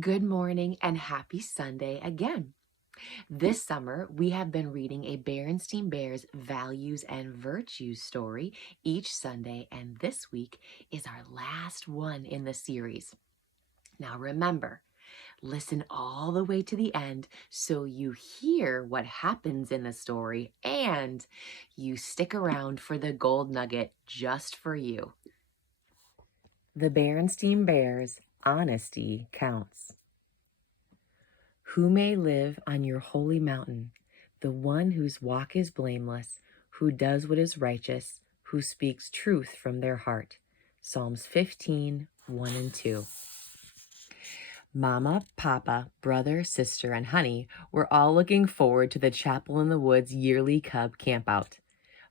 Good morning and happy Sunday again. This summer, we have been reading a Berenstain Bears values and virtues story each Sunday, and this week is our last one in the series. Now remember, listen all the way to the end so you hear what happens in the story and you stick around for the gold nugget just for you. The Berenstain Bears' honesty counts. Who may live on your holy mountain? The one whose walk is blameless, who does what is righteous, who speaks truth from their heart. Psalms 15, 1 and 2. Mama, Papa, brother, sister, and Honey were all looking forward to the Chapel in the Woods yearly Cub campout.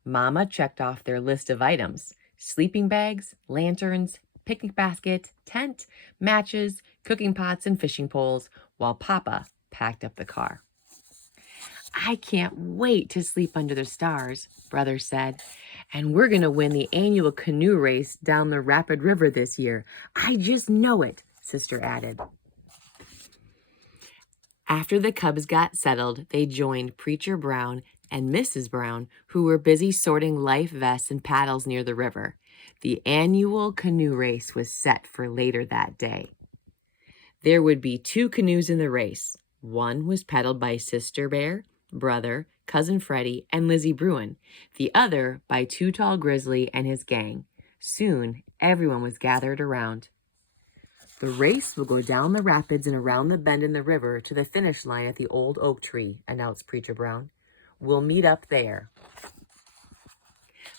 Mama checked off their list of items: sleeping bags, lanterns, picnic basket, tent, matches, cooking pots, and fishing poles, while Papa packed up the car. I can't wait to sleep under the stars, Brother said, and we're going to win the annual canoe race down the rapid river this year. I just know it, Sister added. After the Cubs got settled, they joined Preacher Brown and Mrs. Brown, who were busy sorting life vests and paddles near the river. The annual canoe race was set for later that day. There would be 2 canoes in the race. One was paddled by Sister Bear, Brother, Cousin Freddie, and Lizzie Bruin. The other by Too Tall Grizzly and his gang. Soon, everyone was gathered around. The race will go down the rapids and around the bend in the river to the finish line at the old oak tree, announced Preacher Brown. We'll meet up there.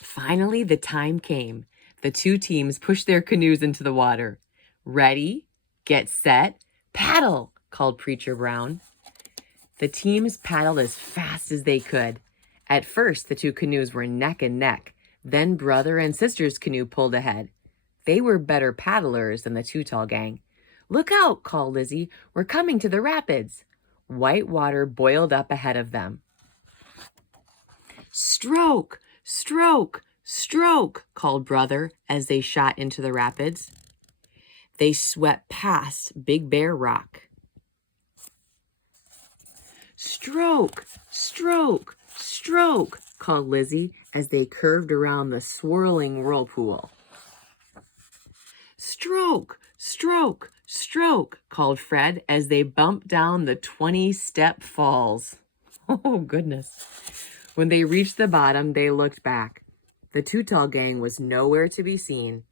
Finally, the time came. The 2 teams pushed their canoes into the water. Ready, get set, paddle, called Preacher Brown. The teams paddled as fast as they could. At first, the 2 canoes were neck and neck. Then Brother and Sister's canoe pulled ahead. They were better paddlers than the Too Tall gang. Look out, called Lizzie. We're coming to the rapids. White water boiled up ahead of them. Stroke, stroke, stroke, called Brother as they shot into the rapids. They swept past Big Bear Rock. Stroke, stroke, stroke, called Lizzie as they curved around the swirling whirlpool. Stroke, stroke, stroke, called Fred as they bumped down the 20-step falls. Oh, goodness. When they reached the bottom, they looked back. The Too Tall gang was nowhere to be seen.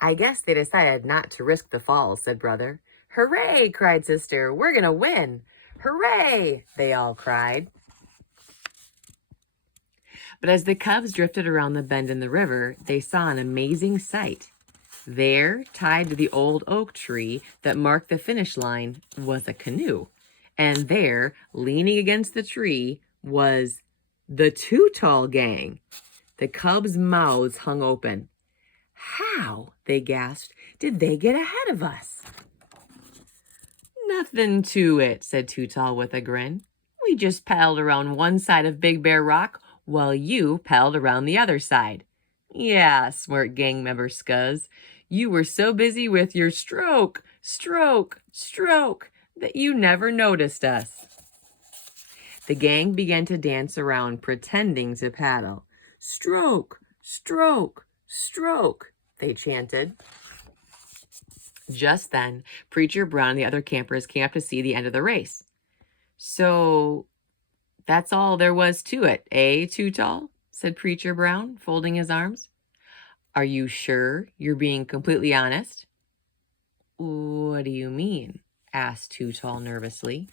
I guess they decided not to risk the falls, said Brother. Hooray, cried Sister. We're going to win. Hooray, they all cried. But as the Cubs drifted around the bend in the river, they saw an amazing sight. There, tied to the old oak tree that marked the finish line, was a canoe. And there, leaning against the tree, was the Too Tall gang. The Cubs' mouths hung open. How, they gasped, did they get ahead of us? Nothing to it, said Too Tall with a grin. We just paddled around one side of Big Bear Rock while you paddled around the other side. Yeah, smirked gang member Scuzz. You were so busy with your stroke, stroke, stroke that you never noticed us. The gang began to dance around, pretending to paddle. Stroke, stroke, stroke, they chanted. Just then, Preacher Brown and the other campers came up to see the end of the race. So, that's all there was to it, eh, Too Tall? Said Preacher Brown, folding his arms. Are you sure you're being completely honest? What do you mean? Asked Too Tall nervously.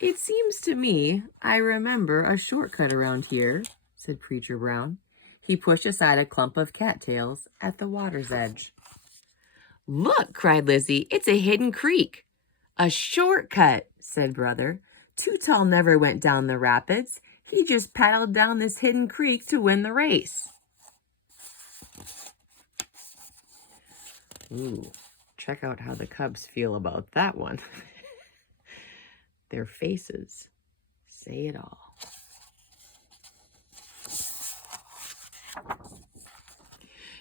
It seems to me I remember a shortcut around here, said Preacher Brown. He pushed aside a clump of cattails at the water's edge. Look, cried Lizzie, it's a hidden creek. A shortcut, said Brother. Too Tall never went down the rapids. He just paddled down this hidden creek to win the race. Ooh, check out how the Cubs feel about that one. Their faces say it all.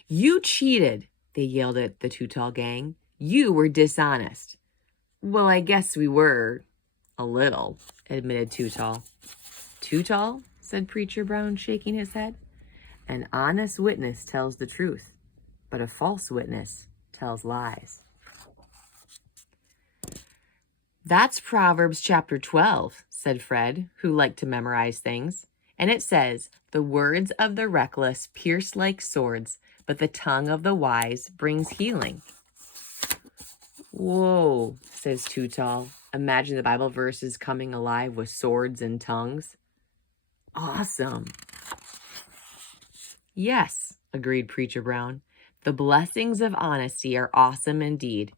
You cheated, they yelled at the Too Tall gang. You were dishonest. Well, I guess we were a little, admitted Too Tall. Too tall? Said Preacher Brown, shaking his head. An honest witness tells the truth, but a false witness tells lies. That's Proverbs chapter 12, said Fred, who liked to memorize things. And it says, the words of the reckless pierce like swords, but the tongue of the wise brings healing. Whoa, says Too Tall. Imagine the Bible verses coming alive with swords and tongues. Awesome. Yes, agreed Preacher Brown. The blessings of honesty are awesome indeed.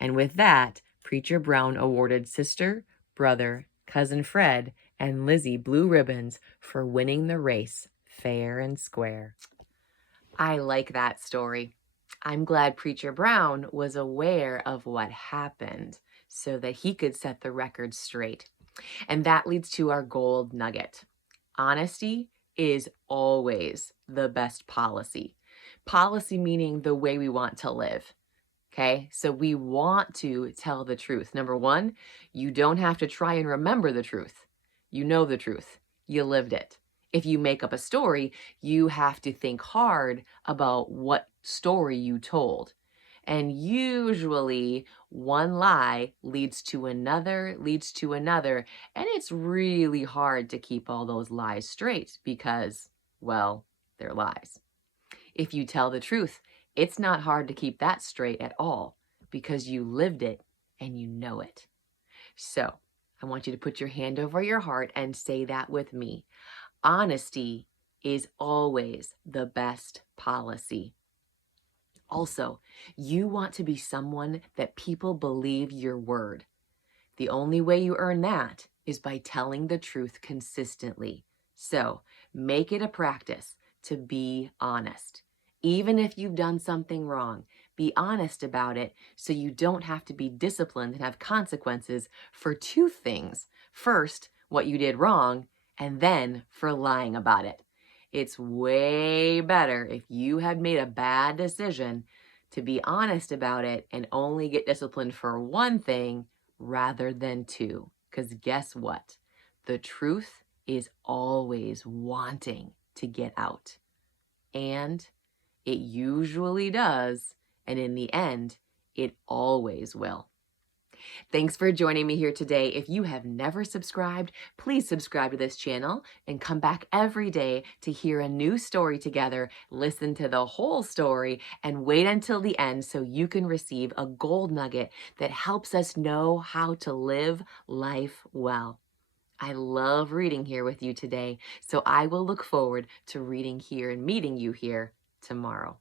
And with that, Preacher Brown awarded sister, brother, cousin Fred, and Lizzie blue ribbons for winning the race fair and square. I like that story. I'm glad Preacher Brown was aware of what happened so that he could set the record straight. And that leads to our gold nugget. Honesty is always the best policy. Policy meaning the way we want to live. Okay, so we want to tell the truth. Number one, you don't have to try and remember the truth. You know the truth. You lived it. If you make up a story, you have to think hard about what story you told. And usually one lie leads to another, and it's really hard to keep all those lies straight because, well, they're lies. If you tell the truth, it's not hard to keep that straight at all because you lived it and you know it. So I want you to put your hand over your heart and say that with me. Honesty is always the best policy. Also, you want to be someone that people believe your word. The only way you earn that is by telling the truth consistently. So make it a practice to be honest. Even if you've done something wrong, be honest about it so you don't have to be disciplined and have consequences for two things. First, what you did wrong, and then for lying about it. It's way better if you had made a bad decision to be honest about it and only get disciplined for one thing rather than two. Because guess what? The truth is always wanting to get out. And it usually does. And in the end, it always will. Thanks for joining me here today. If you have never subscribed, please subscribe to this channel and come back every day to hear a new story together, listen to the whole story, and wait until the end so you can receive a gold nugget that helps us know how to live life well. I love reading here with you today, so I will look forward to reading here and meeting you here tomorrow.